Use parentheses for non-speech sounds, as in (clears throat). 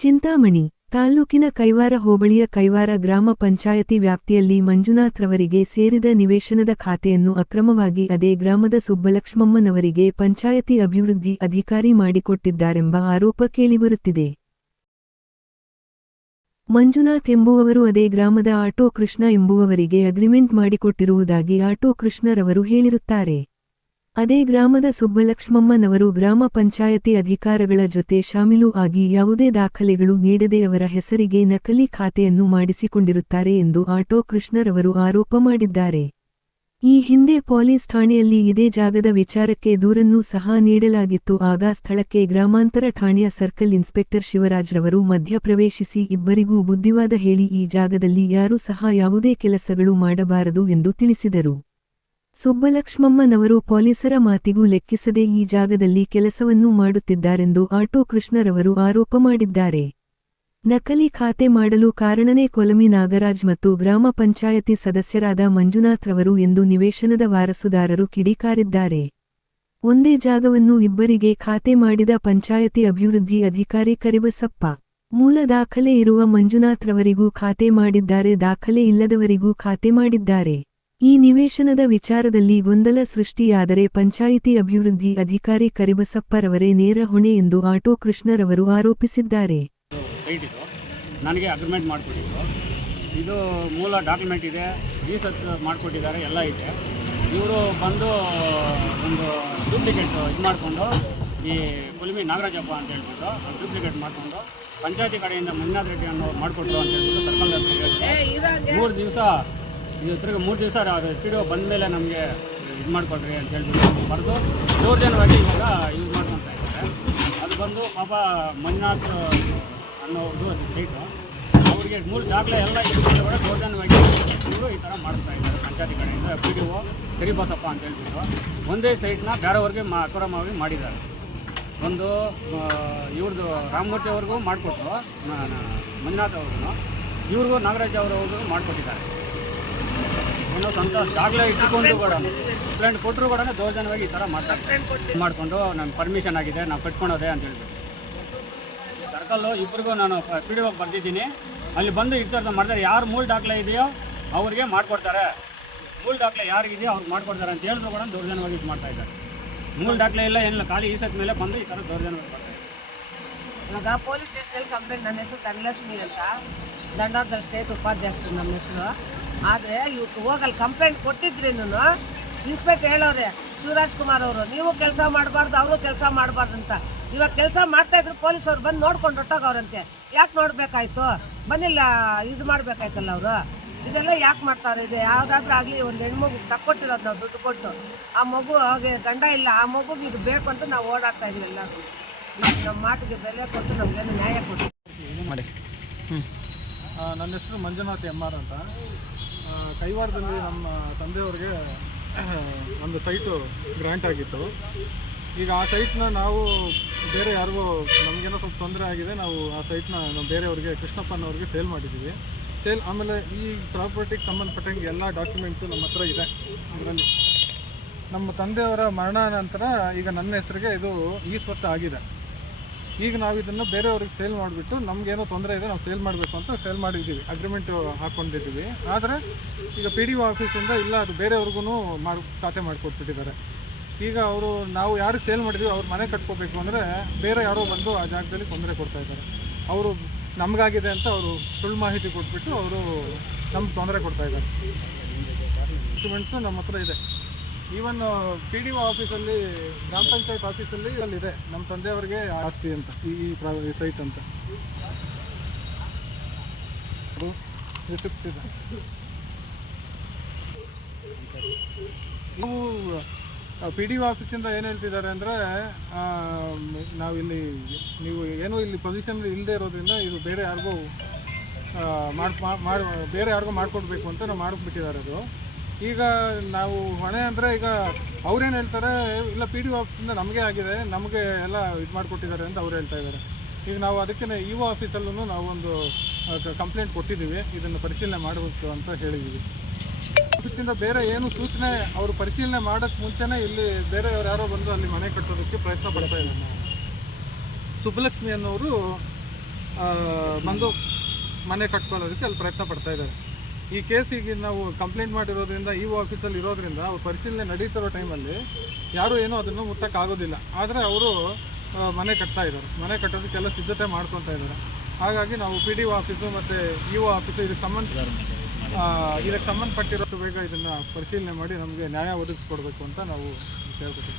ಚಿಂತಾಮಣಿ ತಾಲ್ಲೂಕಿನ ಕೈವಾರ ಹೋಬಳಿಯ ಕೈವಾರ ಗ್ರಾಮ ಪಂಚಾಯತಿ ವ್ಯಾಪ್ತಿಯಲ್ಲಿ ಮಂಜುನಾಥ್ರವರಿಗೆ ಸೇರಿದ ನಿವೇಶನದ ಖಾತೆಯನ್ನು ಅಕ್ರಮವಾಗಿ ಅದೇ ಗ್ರಾಮದ ಸುಬ್ಬಲಕ್ಷ್ಮಮ್ಮನವರಿಗೆ ಪಂಚಾಯತಿ ಅಭಿವೃದ್ಧಿ ಅಧಿಕಾರಿ ಮಾಡಿಕೊಟ್ಟಿದ್ದಾರೆಂಬ ಆರೋಪ ಕೇಳಿಬರುತ್ತಿದೆ. ಮಂಜುನಾಥ್ ಎಂಬುವವರು ಅದೇ ಗ್ರಾಮದ ಆಟೋ ಕೃಷ್ಣ ಎಂಬುವವರಿಗೆ ಅಗ್ರಿಮೆಂಟ್ ಮಾಡಿಕೊಟ್ಟಿರುವುದಾಗಿ ಆಟೋ ಕೃಷ್ಣರವರು ಹೇಳಿರುತ್ತಾರೆ. ಅದೇ ಗ್ರಾಮದ ಸುಬ್ಬಲಕ್ಷ್ಮಮ್ಮನವರು ಗ್ರಾಮ ಪಂಚಾಯತಿ ಅಧಿಕಾರಗಳ ಜೊತೆ ಶಾಮೀಲು ಆಗಿ ಯಾವುದೇ ದಾಖಲೆಗಳು ನೀಡದೆ ಅವರ ಹೆಸರಿಗೆ ನಕಲಿ ಖಾತೆಯನ್ನು ಮಾಡಿಸಿಕೊಂಡಿರುತ್ತಾರೆ ಎಂದು ಆಟೋ ಕೃಷ್ಣರವರು ಆರೋಪ ಮಾಡಿದ್ದಾರೆ. ಈ ಹಿಂದೆ ಪೊಲೀಸ್ ಠಾಣೆಯಲ್ಲಿ ಇದೇ ಜಾಗದ ವಿಚಾರಕ್ಕೆ ದೂರನ್ನೂ ಸಹ ನೀಡಲಾಗಿತ್ತು. ಆಗ ಸ್ಥಳಕ್ಕೆ ಗ್ರಾಮಾಂತರ ಠಾಣೆಯ ಸರ್ಕಲ್ ಇನ್ಸ್ಪೆಕ್ಟರ್ ಶಿವರಾಜ್ರವರು ಮಧ್ಯಪ್ರವೇಶಿಸಿ ಇಬ್ಬರಿಗೂ ಬುದ್ಧಿವಾದ ಹೇಳಿ ಈ ಜಾಗದಲ್ಲಿ ಯಾರೂ ಸಹ ಯಾವುದೇ ಕೆಲಸಗಳು ಮಾಡಬಾರದು ಎಂದು ತಿಳಿಸಿದರು. ಸುಬ್ಬಲಕ್ಷ್ಮಮ್ಮನವರು ಪೊಲೀಸರ ಮಾತಿಗೂ ಲೆಕ್ಕಿಸದೆ ಈ ಜಾಗದಲ್ಲಿ ಕೆಲಸವನ್ನೂ ಮಾಡುತ್ತಿದ್ದಾರೆಂದು ಆಟೋ ಕೃಷ್ಣರವರು ಆರೋಪ ಮಾಡಿದ್ದಾರೆ. ನಕಲಿ ಖಾತೆ ಮಾಡಲು ಕಾರಣನೇ ಕೊಲಮಿ ನಾಗರಾಜ್ ಮತ್ತು ಗ್ರಾಮ ಪಂಚಾಯತಿ ಸದಸ್ಯರಾದ ಮಂಜುನಾಥ್ರವರು ಎಂದು ನಿವೇಶನದ ವಾರಸುದಾರರು ಕಿಡಿಕಾರಿದ್ದಾರೆ. ಒಂದೇ ಜಾಗವನ್ನು ಇಬ್ಬರಿಗೆ ಖಾತೆ ಮಾಡಿದ ಪಂಚಾಯತಿ ಅಭಿವೃದ್ಧಿ ಅಧಿಕಾರಿ ಕರಿಬಸಪ್ಪ. ಮೂಲ ದಾಖಲೆ ಇರುವ ಮಂಜುನಾಥ್ರವರಿಗೂ ಖಾತೆ ಮಾಡಿದ್ದಾರೆ, ದಾಖಲೆ ಇಲ್ಲದವರಿಗೂ ಖಾತೆ ಮಾಡಿದ್ದಾರೆ. ಈ ನಿವೇಶನದ ವಿಚಾರದಲ್ಲಿ ಗೊಂದಲ ಸೃಷ್ಟಿಯಾದರೆ ಪಂಚಾಯಿತಿ ಅಭಿವೃದ್ಧಿ ಅಧಿಕಾರಿ ಕರಿಬಸಪ್ಪರವರೇ ನೇರ ಹೊಣೆ ಎಂದು ಆಟೋ ಕೃಷ್ಣರವರು ಆರೋಪಿಸಿದ್ದಾರೆ. ನನಗೆ ಅಗ್ರಿಮೆಂಟ್ ಮಾಡಿಕೊಟ್ಟಿದ್ರು. ಇದು ಮೂಲ ಡಾಕ್ಯುಮೆಂಟ್ ಇದೆ. ರೀಸರ್ಚ್ ಮಾಡಿಕೊಟ್ಟಿದ್ದಾರೆ, ಎಲ್ಲ ಇದೆ ಇವರು ಬಂದು ಒಂದು ಡೂಪ್ಲಿಕೇಟ್ ಇದು ಮಾಡಿಕೊಂಡು, ಈ ಕುಲ್ಮಿ ನಾಗರಾಜಪ್ಪ ಅಂತ ಹೇಳ್ಬಿಟ್ಟು ಡೂಪ್ಲಿಕೇಟ್ ಮಾಡಿಕೊಂಡು, ಪಂಚಾಯತಿ ಕಡೆಯಿಂದ ಮಂಜುನಾಥ್ ರೆಡ್ಡಿ ಅನ್ನೋ ಮಾಡಿಕೊಟ್ರು ಅಂತ ಹೇಳ್ಬಿಟ್ಟು ಸರ್ಕಲ್ ಮೂರು ದಿವಸ ಇದು ತಿರ್ಗಿ ಮೂರು ದಿವಸ ಪಿ ಡಿ ಒ ಬಂದ ಮೇಲೆ ನಮಗೆ ಇದು ಮಾಡಿಕೊಡ್ರಿ ಅಂತ ಹೇಳ್ಬಿಟ್ಟು ಬರೆದು ದೌರ್ಜನ್ಯವಾಗಿ ಇವಾಗ ಯೂಸ್ ಮಾಡ್ಕೊತಾ ಇದ್ದಾರೆ. ಅದು ಬಂದು ಪಾಪ ಮಂಜುನಾಥ್ ಅನ್ನೋದು ಅದು ಸೈಟು ಅವರಿಗೆ ಮೂರು ದಾಖಲೆ ಎಲ್ಲ ಇಟ್ಕೊಂಡು ಕೂಡ ದೌರ್ಜನ್ಯವಾಗಿ ಇವರು ಈ ಥರ ಮಾಡ್ತಾ ಇದ್ದಾರೆ ಪಂಚಾಯತಿ ಕಡೆಯಿಂದ. ಪಿ ಡಿ ಒ ಕರಿಬಸಪ್ಪ ಅಂತ ಹೇಳ್ಬಿಟ್ಟು ಒಂದೇ ಸೈಟ್ನ ಬೇರೆಯವ್ರಿಗೆ ಮಾ ಅಕ್ರಮವಾಗಿ ಮಾಡಿದ್ದಾರೆ. ಒಂದು ಇವ್ರದ್ದು ರಾಮಮೂರ್ತಿ ಅವ್ರಿಗೂ ಮಾಡಿಕೊಟ್ರು ಮಂಜುನಾಥ್ ಅವ್ರಿಗೂ ಇವ್ರಿಗೂ ನಾಗರಾಜ್ ಅವರವ್ರಿಗೂ ಮಾಡಿಕೊಟ್ಟಿದ್ದಾರೆ. ಏನೋ ಸ್ವಂತ ದಾಖಲೆ ಇಟ್ಟುಕೊಂಡು ಕೂಡ ಕಂಪ್ಲೇಂಟ್ ಕೊಟ್ಟರು ಕೂಡ ದೌರ್ಜನ್ಯವಾಗಿ ಈ ಥರ ಮಾಡ್ತಾರೆ ಮಾಡಿಕೊಂಡು ನನ್ನ ಪರ್ಮಿಷನ್ ಆಗಿದೆ ನಾವು ಕಟ್ಕೊಳೋದೆ ಅಂತ ಹೇಳ್ಬಿಟ್ಟು. ಸರ್ಕಲ್ಲು ಇಬ್ಬರಿಗೂ ನಾನು ಪಿ ಡಿ ಬರ್ದಿದ್ದೀನಿ. ಅಲ್ಲಿ ಬಂದು ಇರ್ತಾರೆ ಮಾಡಿದ್ರೆ ಯಾರು ಮೂಲ ದಾಖಲೆ ಇದೆಯೋ ಅವ್ರಿಗೆ ಮಾಡಿಕೊಡ್ತಾರೆ. ಮೂಲ ದಾಖಲೆ ಯಾರಿಗಿದೆಯೋ ಅವ್ರಿಗೆ ಮಾಡಿಕೊಡ್ತಾರೆ ಅಂತ ಹೇಳಿದ್ರು ಕೂಡ ದೌರ್ಜನ್ಯವಾಗಿ ಇದು ಮಾಡ್ತಾ ಇದ್ದಾರೆ. ಮೂಲ ದಾಖಲೆ ಇಲ್ಲ, ಏನಿಲ್ಲ, ಖಾಲಿ ಈ ಸತ್ ಮೇಲೆ ಬಂದು ಈ ಥರ ದೌರ್ಜನ್ಯವಾಗಿ ಬರ್ತಾರೆ ಇವಾಗ ಪೊಲೀಸ್ ಸ್ಟೇಷನಲ್ಲಿ ಕಂಪ್ಲೇಂಟ್ ನನ್ನ ಹೆಸರು ಧನಲಕ್ಷ್ಮಿ ಅಂತ. ದಂಡಾರ್ಧಲ್ ಸ್ಟೇಟ್ ಉಪಾಧ್ಯಕ್ಷರು, ನಮ್ಮ ಹೆಸರು. ಆದರೆ ಇವತ್ತು ಹೋಗಲ್ಲಿ ಕಂಪ್ಲೇಂಟ್ ಕೊಟ್ಟಿದ್ರೇನು ಇನ್ಸ್ಪೆಕ್ಟ್ ಹೇಳೋರೆ ಶಿವರಾಜ್ ಕುಮಾರ್ ಅವರು ನೀವು ಕೆಲಸ ಮಾಡಬಾರ್ದು ಅವರು ಕೆಲಸ ಮಾಡಬಾರ್ದು ಅಂತ. ಇವಾಗ ಕೆಲಸ ಮಾಡ್ತಾ ಇದ್ರು ಪೊಲೀಸ್ ಅವ್ರು ಬಂದು ನೋಡ್ಕೊಂಡು ಹೊಟ್ಟೋಗವ್ರಂತೆ. ಯಾಕೆ ನೋಡಬೇಕಾಯ್ತು? ಬಂದಿಲ್ಲ ಇದು ಮಾಡಬೇಕಾಯ್ತಲ್ಲ ಅವರು. ಇದೆಲ್ಲ ಯಾಕೆ ಮಾಡ್ತಾರೆ? ಇದು ಯಾವುದಾದ್ರೂ ಆಗಲಿ ಒಂದು ಹೆಣ್ಮಗು ತಕ್ಕೊಟ್ಟಿರೋದು ನಾವು ದುಡ್ಡು ಕೊಟ್ಟು. ಆ ಮಗು ಹಾಗೆ ಗಂಡ ಇಲ್ಲ ಆ ಮಗುಗೆ ಇದು ಬೇಕು ಅಂತ ನಾವು ಓಡಾಡ್ತಾ ಇದೀವಿ ಎಲ್ಲರೂ. ನಮ್ಮ ಮಾತಿಗೆ ಬೆಲೆ ಕೊಟ್ಟು ನಮಗೇನು ನ್ಯಾಯ ಕೊಟ್ಟು ನನ್ನ ಹೆಸರು ಮಂಜುನಾಥ್ ಎಂ ಆರ್ ಅಂತ. ಆ, ಕೈವಾರದಲ್ಲಿ ನಮ್ಮ ತಂದೆಯವ್ರಿಗೆ (clears throat) ಒಂದು ಸೈಟು ಗ್ರ್ಯಾಂಟ್ ಆಗಿತ್ತು. ಈಗ ಆ ಸೈಟ್ನ ನಾವು ಬೇರೆ ಯಾರಿಗೂ ನಮಗೇನೋ ಸ್ವಲ್ಪ ತೊಂದರೆ ಆಗಿದೆ ನಾವು ಆ ಸೈಟ್ನ ನಾವು ಬೇರೆಯವ್ರಿಗೆ ಕೃಷ್ಣಪ್ಪನವ್ರಿಗೆ ಸೇಲ್ ಮಾಡಿದ್ದೀವಿ. ಸೇಲ್ ಆಮೇಲೆ ಈ ಪ್ರಾಪರ್ಟಿಗೆ ಸಂಬಂಧಪಟ್ಟಂಗೆ ಎಲ್ಲ ಡಾಕ್ಯುಮೆಂಟ್ಸು ನಮ್ಮ ಹತ್ರ ಇದೆ ಅದರಲ್ಲಿ. ನಮ್ಮ ತಂದೆಯವರ ಮರಣ ನಂತರ ಈಗ ನನ್ನ ಹೆಸರಿಗೆ ಇದು ಈ ಸ್ವತ್ತು ಆಗಿದೆ. ಈಗ ನಾವು ಇದನ್ನು ಬೇರೆಯವ್ರಿಗೆ ಸೇಲ್ ಮಾಡಿಬಿಟ್ಟು ನಮಗೇನೋ ತೊಂದರೆ ಇದೆ, ನಾವು ಸೇಲ್ ಮಾಡಬೇಕು ಅಂತ ಸೇಲ್ ಮಾಡಿದ್ದೀವಿ ಅಗ್ರಿಮೆಂಟ್ ಹಾಕ್ಕೊಂಡಿದ್ದೀವಿ ಆದರೆ ಈಗ ಪಿ ಡಿ ಒ ಆಫೀಸಿಂದ ಇಲ್ಲ, ಅದು ಬೇರೆಯವ್ರಿಗೂ ಮಾಡಿ, ಖಾತೆ ಮಾಡಿಕೊಟ್ಬಿಟ್ಟಿದ್ದಾರೆ. ಈಗ ಅವರು, ನಾವು ಯಾರಿಗೆ ಸೇಲ್ ಮಾಡಿದ್ದೀವಿ ಅವ್ರ ಮನೆ ಕಟ್ಕೋಬೇಕು ಅಂದರೆ ಬೇರೆ ಯಾರೋ ಬಂದು ಆ ಜಾಗದಲ್ಲಿ ತೊಂದರೆ ಕೊಡ್ತಾ ಇದ್ದಾರೆ. ಅವರು ನಮಗಾಗಿದೆ ಅಂತ ಅವರು ಸುಳ್ಳು ಮಾಹಿತಿ ಕೊಟ್ಬಿಟ್ಟು ಅವರು ನಮ್ಗೆ ತೊಂದರೆ ಕೊಡ್ತಾ ಇದ್ದಾರೆ. ಡಾಕ್ಯುಮೆಂಟ್ಸು ನಮ್ಮ ಹತ್ರ ಇದೆ. ಈವನ್ ಪಿ ಡಿ ಒ ಆಫೀಸಲ್ಲಿ ಗ್ರಾಮ ಪಂಚಾಯತ್ ಆಫೀಸಲ್ಲಿ ಅಲ್ಲಿದೆ ನಮ್ಮ ತಂದೆಯವರಿಗೆ ಆಸ್ತಿ ಅಂತ, ಈ ಸೈಟ್ ಅಂತ. ನಾವು ಪಿ ಡಿ ಒ ಆಫೀಸಿಂದ ಏನು ಹೇಳ್ತಿದ್ದಾರೆ ಅಂದರೆ ನಾವಿಲ್ಲಿ ನೀವು ಏನು ಇಲ್ಲಿ ಪೊಸಿಷನ್ ಇಲ್ಲದೆ ಇರೋದ್ರಿಂದ ಇದು ಬೇರೆ ಯಾರಿಗೂ ಮಾಡಿ, ಬೇರೆ ಯಾರಿಗೂ ಮಾಡಿಕೊಡ್ಬೇಕು ಅಂತ ನಾವು ಮಾಡಿಬಿಟ್ಟಿದ್ದಾರೆ ಅದು. ಈಗ ನಾವು ಹೊಣೆ ಅಂದರೆ ಈಗ ಅವ್ರೇನು ಹೇಳ್ತಾರೆ, ಇಲ್ಲ ಪಿ ಡಿ ಒ ಆಫೀಸಿಂದ ನಮಗೆ ಆಗಿದೆ, ನಮಗೆ ಎಲ್ಲ ಇದು ಮಾಡಿಕೊಟ್ಟಿದ್ದಾರೆ ಅಂತ ಅವ್ರು ಹೇಳ್ತಾ ಇದ್ದಾರೆ. ಈಗ ನಾವು ಅದಕ್ಕೆ ಇ ಒ ಆಫೀಸಲ್ಲೂ ನಾವೊಂದು ಕಂಪ್ಲೇಂಟ್ ಕೊಟ್ಟಿದ್ದೀವಿ, ಇದನ್ನು ಪರಿಶೀಲನೆ ಮಾಡಬೇಕು ಅಂತ ಹೇಳಿದ್ದೀವಿ. ಆಫೀಸಿಂದ ಬೇರೆ ಏನು ಸೂಚನೆ ಅವರು ಪರಿಶೀಲನೆ ಮಾಡೋಕ್ಕೆ ಮುಂಚೆನೇ ಇಲ್ಲಿ ಬೇರೆಯವ್ರು ಯಾರೋ ಬಂದು ಅಲ್ಲಿ ಮನೆ ಕಟ್ಟೋದಕ್ಕೆ ಪ್ರಯತ್ನ ಪಡ್ತಾ ಇದ್ದಾರೆ. ಸುಬ್ಬಲಕ್ಷ್ಮಿ ಅನ್ನೋರು ಬಂದು ಮನೆ ಕಟ್ಕೊಳ್ಳೋದಕ್ಕೆ ಅಲ್ಲಿ ಪ್ರಯತ್ನ ಪಡ್ತಾ ಇದ್ದಾರೆ. ಈ ಕೇಸಿಗೆ ನಾವು ಕಂಪ್ಲೇಂಟ್ ಮಾಡಿರೋದ್ರಿಂದ ಇ ಆಫೀಸಲ್ಲಿ ಇರೋದ್ರಿಂದ ಅವ್ರು ಪರಿಶೀಲನೆ ನಡೀತಿರೋ ಟೈಮಲ್ಲಿ ಯಾರೂ ಏನೂ ಅದನ್ನು ಮುಟ್ಟಕ್ಕಾಗೋದಿಲ್ಲ. ಆದರೆ ಅವರು ಮನೆ ಕಟ್ತಾ ಇದ್ದಾರೆ. ಮನೆ ಕಟ್ಟೋದಕ್ಕೆಲ್ಲ ಸಿದ್ಧತೆ ಮಾಡ್ಕೊತಾ ಇದ್ದಾರೆ. ಹಾಗಾಗಿ ನಾವು ಪಿ ಡಿ ಒ ಆಫೀಸು ಮತ್ತು ಇ ಒ ಆಫೀಸು ಇದಕ್ಕೆ ಸಂಬಂಧ ಇದಕ್ಕೆ ಸಂಬಂಧಪಟ್ಟಿರೋದು ಬೇಗ ಇದನ್ನು ಪರಿಶೀಲನೆ ಮಾಡಿ ನಮಗೆ ನ್ಯಾಯ ಒದಗಿಸ್ಕೊಡ್ಬೇಕು ಅಂತ ನಾವು ಕೇಳ್ಕೊತೀವಿ.